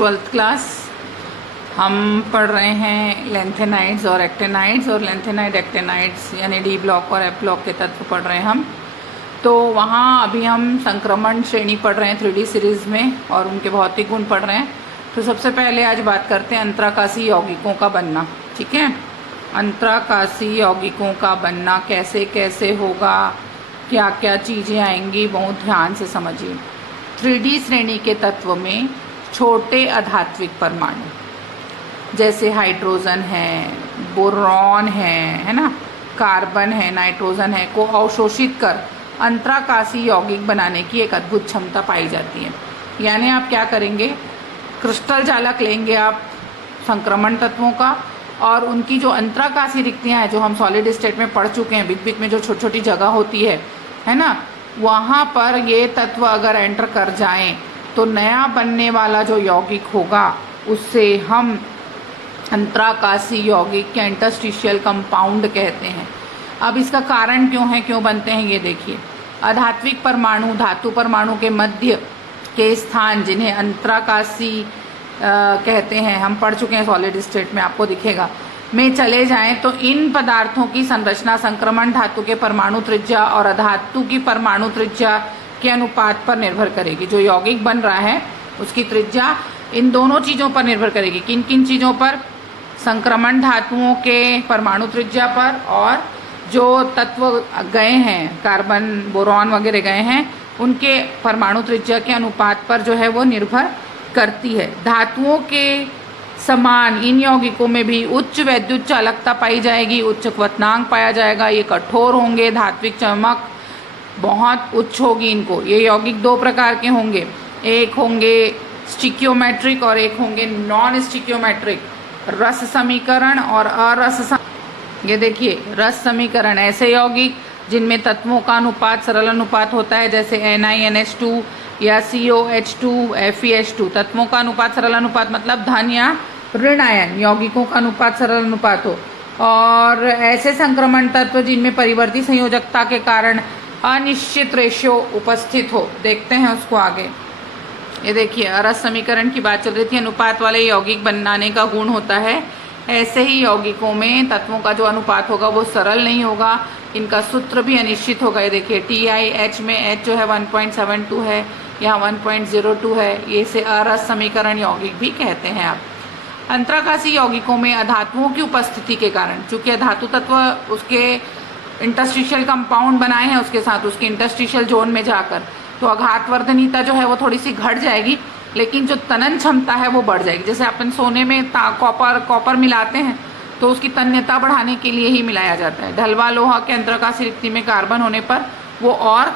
Twelfth class. हम पढ़ रहे हैं लेंथेनाइड्स और एक्टेनाइड्स, और लेंथेनाइड एक्टेनाइड्स यानी डी ब्लॉक और एफ ब्लॉक के तत्व पढ़ रहे हैं हम। तो वहाँ अभी हम संक्रमण श्रेणी पढ़ रहे हैं 3D सीरीज़ में, और उनके भौतिक गुण पढ़ रहे हैं। तो सबसे पहले आज बात करते हैं अंतराकाशी यौगिकों का बनना। ठीक है, अंतराकाशी यौगिकों का बनना कैसे कैसे होगा, क्या क्या चीज़ें आएंगी, बहुत ध्यान से समझिए। 3D श्रेणी के तत्व में छोटे अधात्विक परमाणु जैसे हाइड्रोजन है, बोरॉन है ना, कार्बन है, नाइट्रोजन है, को अवशोषित कर अंतराकाशी यौगिक बनाने की एक अद्भुत क्षमता पाई जाती है। यानी आप क्या करेंगे, क्रिस्टल जालक लेंगे आप संक्रमण तत्वों का, और उनकी जो अंतराकाशी रिक्तियाँ हैं जो हम सॉलिड स्टेट में पढ़ चुके हैं, बीच बीच में जो छोटी छोटी जगह होती है ना, वहाँ पर ये तत्व अगर एंटर कर जाएं तो नया बनने वाला जो यौगिक होगा उससे हम अंतराकाशी यौगिक या इंटरस्टिशियल कंपाउंड कहते हैं। अब इसका कारण क्यों है, क्यों बनते हैं, ये देखिए। अधात्विक परमाणु धातु परमाणु के मध्य के स्थान जिन्हें अंतराकाशी कहते हैं, हम पढ़ चुके हैं सॉलिड स्टेट में, आपको दिखेगा, में चले जाएं तो इन पदार्थों की संरचना संक्रमण धातु के परमाणु त्रिज्या और अधातु की परमाणु त्रिज्या के अनुपात पर निर्भर करेगी। जो यौगिक बन रहा है उसकी त्रिज्या इन दोनों चीज़ों पर निर्भर करेगी। किन किन चीज़ों पर? संक्रमण धातुओं के परमाणु त्रिज्या पर, और जो तत्व गए हैं कार्बन बोरॉन वगैरह गए हैं उनके परमाणु त्रिज्या के अनुपात पर जो है वो निर्भर करती है। धातुओं के समान इन यौगिकों में भी उच्च वैद्युत चालकता पाई जाएगी, उच्च क्वथनांक पाया जाएगा, ये कठोर होंगे, धात्विक चमक बहुत उच्च होगी इनको। ये यौगिक दो प्रकार के होंगे, एक होंगे स्टिकियोमेट्रिक और एक होंगे नॉन स्टिकियोमेट्रिक। रस समीकरण और अरस ये देखिए, रस समीकरण ऐसे यौगिक जिनमें तत्वों का अनुपात सरल अनुपात होता है, जैसे NiNH2 या COH2 FeH2। तत्वों का अनुपात सरल अनुपात मतलब धन या ऋण आयन यौगिकों का अनुपात सरल अनुपात हो। और ऐसे संक्रमण तत्व जिनमें परिवर्ती संयोजकता के कारण अनिश्चित रेशियो उपस्थित हो। देखते हैं उसको आगे। ये देखिए, अरस समीकरण की बात चल रही थी। अनुपात वाले यौगिक बनाने का गुण होता है, ऐसे ही यौगिकों में तत्वों का जो अनुपात होगा वो सरल नहीं होगा, इनका सूत्र भी अनिश्चित होगा। ये देखिए, TiH में H जो है 1.72 है, यहाँ 1.02 है, ये से अरस समीकरण यौगिक भी कहते हैं आप। अंतराकाशी यौगिकों में अधातुओं की उपस्थिति के कारण, चूंकि अधातु तत्व उसके इंटरस्टिशियल कंपाउंड बनाए हैं उसके साथ उसके इंटरस्टिशियल जोन में जाकर, तो आघातवर्धनीयता जो है वो थोड़ी सी घट जाएगी, लेकिन जो तनन क्षमता है वो बढ़ जाएगी। जैसे अपन सोने में कॉपर मिलाते हैं तो उसकी तन्यता बढ़ाने के लिए ही मिलाया जाता है। ढलवा लोहा के अंतराकाशी रिक्ति में कार्बन होने पर वो और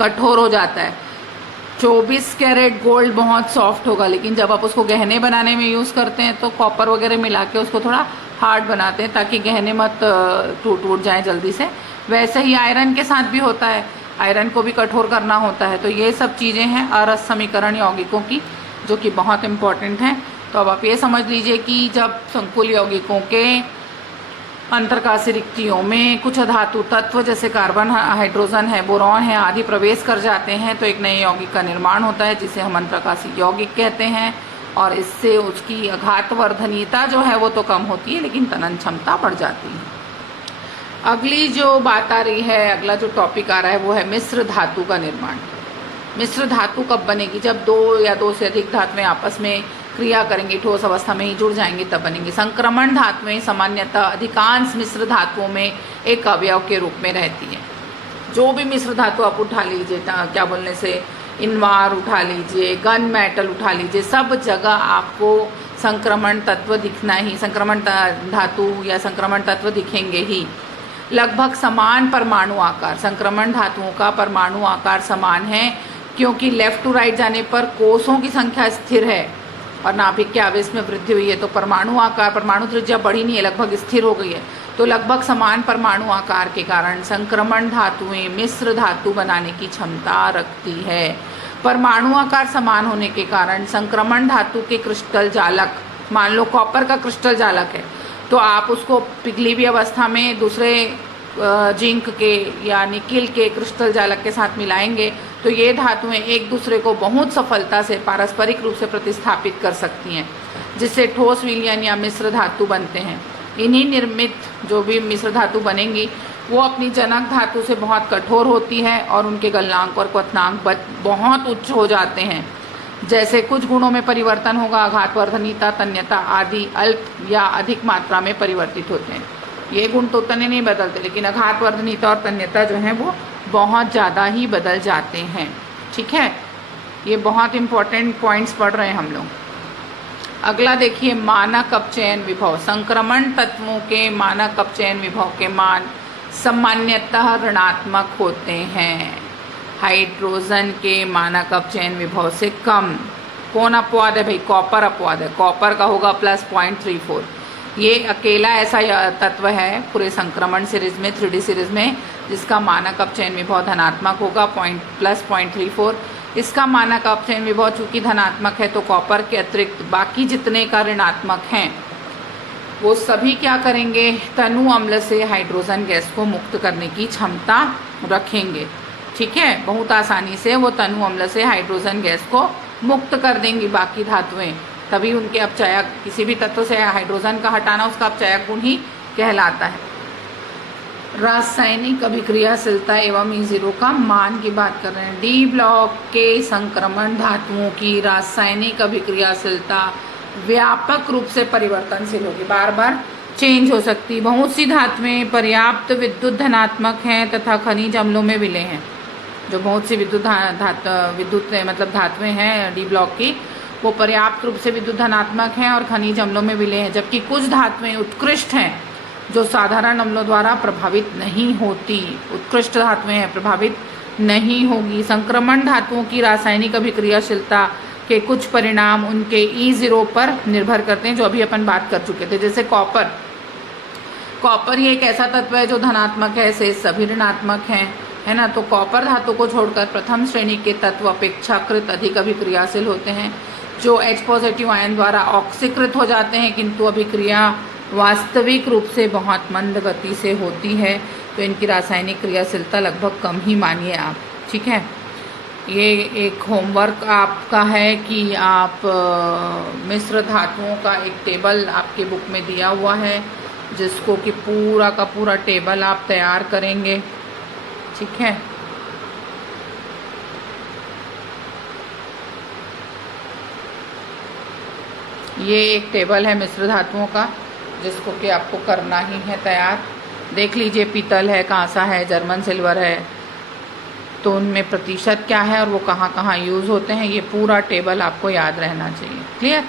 कठोर हो जाता है। 24 कैरेट गोल्ड बहुत सॉफ्ट होगा, लेकिन जब आप उसको गहने बनाने में यूज़ करते हैं तो कॉपर वगैरह मिला के उसको थोड़ा हार्ड बनाते हैं ताकि गहने मत टूट जाए जल्दी से। वैसे ही आयरन के साथ भी होता है, आयरन को भी कठोर करना होता है। तो ये सब चीज़ें हैं अरस समीकरण यौगिकों की, जो कि बहुत इम्पॉर्टेंट हैं। तो अब आप ये समझ लीजिए कि जब संकुल यौगिकों के अंतरकाशी रिक्तियों में कुछ धातु तत्व जैसे कार्बन, हाइड्रोजन है, बोरॉन है आदि प्रवेश कर जाते हैं तो एक नए यौगिक का निर्माण होता है जिसे हम अंतरकाशी यौगिक कहते हैं। और इससे उसकी आघातवर्धनीयता जो है वो तो कम होती है, लेकिन तनन क्षमता बढ़ जाती है। अगली जो बात आ रही है, अगला जो टॉपिक आ रहा है वो है मिश्र धातु का निर्माण। मिश्र धातु कब बनेगी? जब दो या दो से अधिक धातुएं आपस में क्रिया करेंगी, ठोस अवस्था में ही जुड़ जाएंगी, तब बनेंगी। संक्रमण धातुएं सामान्यतः अधिकांश मिश्र धातुओं में एक अवयव के रूप में रहती है। जो भी मिश्र धातु आप उठा लीजिए, क्या बोलने से, इनवार उठा लीजिए, गन मेटल उठा लीजिए, सब जगह आपको संक्रमण तत्व दिखना ही, संक्रमण धातु या संक्रमण तत्व दिखेंगे ही। लगभग समान परमाणु आकार, संक्रमण धातुओं का परमाणु आकार समान है, क्योंकि लेफ्ट टू राइट जाने पर कोषों की संख्या स्थिर है और नाभिक के आवेश में वृद्धि हुई है, तो परमाणु आकार, परमाणु त्रिज्या बढ़ी नहीं है, लगभग स्थिर हो गई है। तो लगभग समान परमाणु आकार के कारण संक्रमण धातुएं मिश्र धातु बनाने की क्षमता रखती है। परमाणु आकार समान होने के कारण संक्रमण धातु के क्रिस्टल जालक, मान लो कॉपर का क्रिस्टल जालक है, तो आप उसको पिघली हुई अवस्था में दूसरे जिंक के या निकिल के क्रिस्टल जालक के साथ मिलाएंगे तो ये धातुएं एक दूसरे को बहुत सफलता से पारस्परिक रूप से प्रतिस्थापित कर सकती हैं, जिससे ठोस विलयन या मिश्र धातु बनते हैं। इन्हीं निर्मित जो भी मिश्र धातु बनेंगी वो अपनी जनक धातु से बहुत कठोर होती है और उनके गलनांक और क्वथनांक बहुत उच्च हो जाते हैं। जैसे कुछ गुणों में परिवर्तन होगा, आघातवर्धनीयता, तन्यता आदि अल्प या अधिक मात्रा में परिवर्तित होते हैं। ये गुण तो उतने नहीं बदलते, लेकिन आघातवर्धनीयता और तन्यता जो है वो बहुत ज़्यादा ही बदल जाते हैं। ठीक है, ये बहुत इंपॉर्टेंट पॉइंट्स पढ़ रहे हैं हम लोग। अगला देखिए, मानक अपचयन विभव। संक्रमण तत्वों के मानक अपचयन विभव के मान सामान्यतः ऋणात्मक होते हैं, हाइड्रोजन के मानक अपचयन विभव से कम। कौन अपवाद है भाई? कॉपर अपवाद है। कॉपर का होगा +0.34। ये अकेला ऐसा तत्व है पूरे संक्रमण सीरीज में, 3D सीरीज में, जिसका मानक अपचयन विभव धनात्मक होगा +0.34। इसका मानक अपचयन विभव चूंकि धनात्मक है तो कॉपर के अतिरिक्त बाकी जितने का ऋणात्मक हैं वो सभी क्या करेंगे? तनु अम्ल से हाइड्रोजन गैस को मुक्त करने की क्षमता रखेंगे। ठीक है, बहुत आसानी से वो तनु अम्ल से हाइड्रोजन गैस को मुक्त कर देंगी बाकी धातुएं, तभी उनके अपचयक, किसी भी तत्व से हाइड्रोजन का हटाना उसका अपचयक गुण ही कहलाता है। रासायनिक अभिक्रियाशीलता एवं E0 का मान की बात कर रहे हैं। डी ब्लॉक के संक्रमण धातुओं की रासायनिक अभिक्रियाशीलता व्यापक रूप से परिवर्तनशील होगी, बार बार चेंज हो सकती। बहुत सी धातुएं पर्याप्त विद्युत धनात्मक हैं तथा खनिज अम्लों में विलय हैं। जो बहुत सी विद्युत धातुएं हैं डी ब्लॉक की, वो पर्याप्त रूप से विद्युत धनात्मक हैं और खनिज अम्लों में विलय हैं, जबकि कुछ धातुएं उत्कृष्ट हैं जो साधारण अम्लों द्वारा प्रभावित नहीं होती। उत्कृष्ट धातुएं हैं, प्रभावित नहीं होगी। संक्रमण धातुओं की रासायनिक अभिक्रियाशीलता के कुछ परिणाम उनके E0 पर निर्भर करते हैं, जो अभी अपन बात कर चुके थे। जैसे कॉपर ये एक ऐसा तत्व है जो धनात्मक है, से सभी ऋणात्मक हैं, है ना। तो कॉपर धातु को छोड़कर प्रथम श्रेणी के तत्व अपेक्षाकृत अधिक अभिक्रियाशील होते हैं, जो H+ आयन द्वारा ऑक्सीकृत हो जाते हैं, किंतु अभिक्रिया वास्तविक रूप से बहुत मंद गति से होती है, तो इनकी रासायनिक क्रियाशीलता लगभग कम ही मानिए आप। ठीक है, ये एक होमवर्क आपका है कि आप मिश्र धातुओं का एक टेबल आपके बुक में दिया हुआ है, जिसको कि पूरा का पूरा टेबल आप तैयार करेंगे। ठीक है, ये एक टेबल है मिश्र धातुओं का, जिसको कि आपको करना ही है तैयार। देख लीजिए, पीतल है, कांसा है, जर्मन सिल्वर है, तो उनमें प्रतिशत क्या है और वो कहाँ कहाँ यूज़ होते हैं, ये पूरा टेबल आपको याद रहना चाहिए। क्लियर?